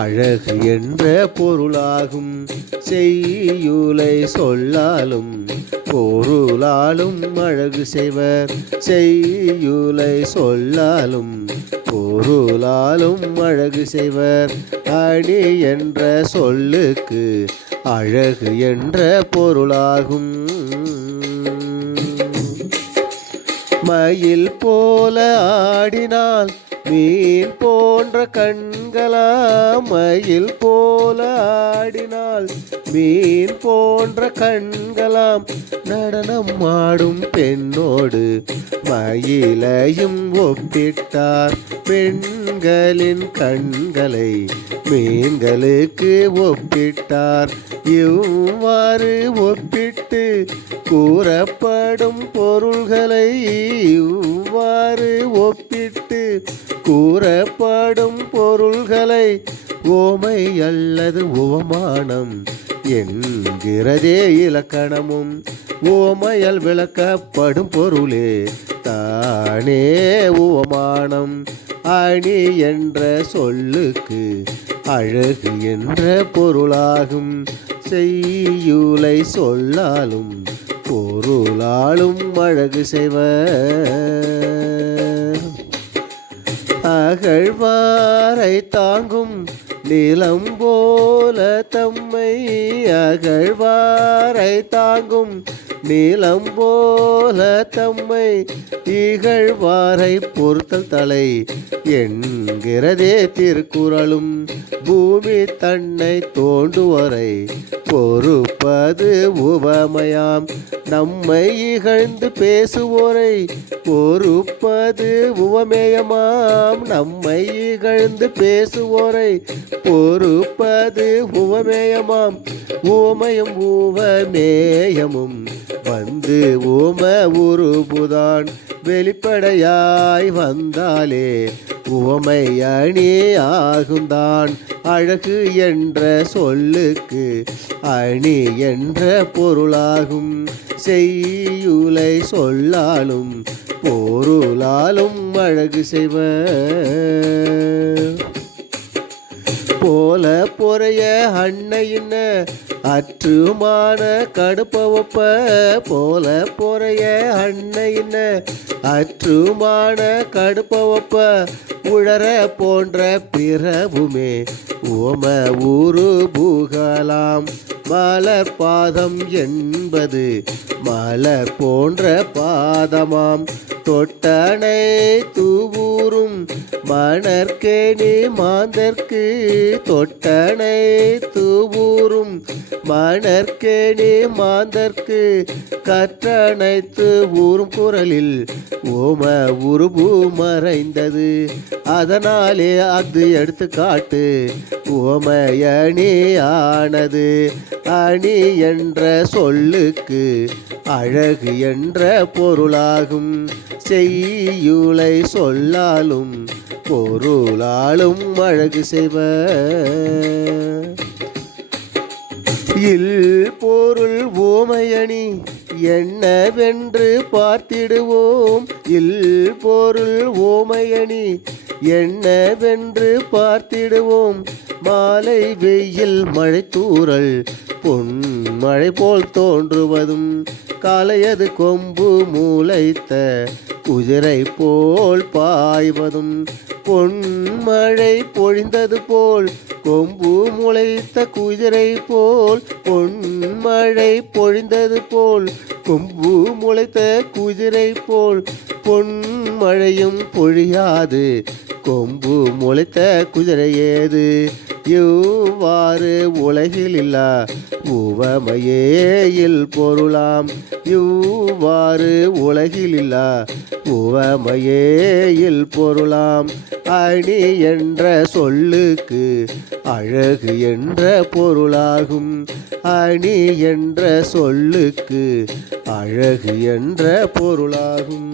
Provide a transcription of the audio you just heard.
அழகு என்ற பொருளாகும். செய்யுளை சொல்லாலும் பொருளாலும் அழகு செய்வர். செய்யுளை சொல்லாலும் பொருளாலும் அழகு செய்வர். அணி என்ற சொல்லுக்கு அழகு என்ற பொருளாகும். மயில் போல ஆடினால் மீன் போன்ற கண்களாம். மயில் போல ஆடினால் மீன் போன்ற கண்களாம். நடனம் ஆடும் பெண்ணோடு மயிலையும் ஒப்பிட்டார். பெண்களின் கண்களை மீன்களுக்கு ஒப்பிட்டார். இவ்வாறு ஒப்பிட்டு கூறப்படும் பொருள்களை இவ்வாறு ஒப்பிட்டு கூறப்படும் பொருள்களை ஓமை அல்லது உவமானம் என்கிறதே இலக்கணமும். ஓமையால் விளக்கப்படும் பொருளே தானே உவமானம். அணி என்ற சொல்லுக்கு அழகு என்ற பொருளாகும். செய்யுளை சொல்லாலும் பொருளாலும் அழகு செய்வர். அகழ்வாரை தாங்கும் நிலம் போல தம்மை. அகழ்வாரை தாங்கும் நிலம் போல தம்மை. இகழ்வாரை பொறுத்தல் தலை என்கிறதே திருக்குறளும். பூமி தன்னை தோண்டுவரை பொறுப்பது உவமையாம். நம்மை இகழ்ந்து பேசுவோரை பொறுப்பது உவமேயமாம். நம்மை இகழ்ந்து பேசுவோரை பொறுப்பது உவமேயமாம். ஊமையும் ஊவமேயமும் வந்து ஊம உருபுதான். வெளிப்படையாய் வந்தாலே உவமை அணி ஆகுந்தான். அழகு என்ற சொல்லுக்கு அணி என்ற பொருளாகும். செய்யுளை சொல்லாலும் பொருளாலும் அழகு செய்வர். போல பொறைய அன்னையின அற்றுமான கடுப்பவப்ப. போல பொறைய அன்னையின அற்றுமான கடுப்பவப்ப. உழற போன்ற பிறவுமே ஓம ஊரு பூகலாம். மலர் பாதம் என்பது மலர் போன்ற பாதமாம். தொட்டனை தூவூரும் மணற்கேணி மாந்தற்கு. தொட்டனை தூவூரும் மணற்கேணி மாந்தற்கு. கற்றனைத்து ஊரும் குரலில் ஓம உருபு மறைந்தது. அதனாலே அது எடுத்துக்காட்டு ஓமையணி ஆனது. அணி என்ற சொல்லுக்கு அழகு என்ற பொருளாகும். செய்யுளை சொல்லாலும் பொருளாலும் அழகு செய்வர். இல் பொருள் ஓமையணி என்னவென்று பார்த்திடுவோம். இல் பொருள் ஓமையணி என்னவென்று பார்த்திடுவோம். மாலை வெயில் மழை தூறல் பொன்மழை போல் தோன்றுவதும். காலையது கொம்பு மூளைத்த குதிரை போல் பாய்வதும். பொன்மழை பொழிந்தது போல் கொம்பு முளைத்த குதிரை போல். பொன்மழை பொழிந்தது போல் கொம்பு முளைத்த குதிரை போல். பொன்மழையும் பொழியாது கொம்பு முளைத்த குதிரை ஏது. இவ்வாறு உலகில் இல்லா உவமையே இல் பொருளாம். இவ்வாறு உலகில் இல்லா உவமையே இல் பொருளாம். அணி என்ற சொல்லுக்கு அழகு என்ற பொருளாகும். அணி என்ற சொல்லுக்கு அழகு என்ற பொருளாகும்.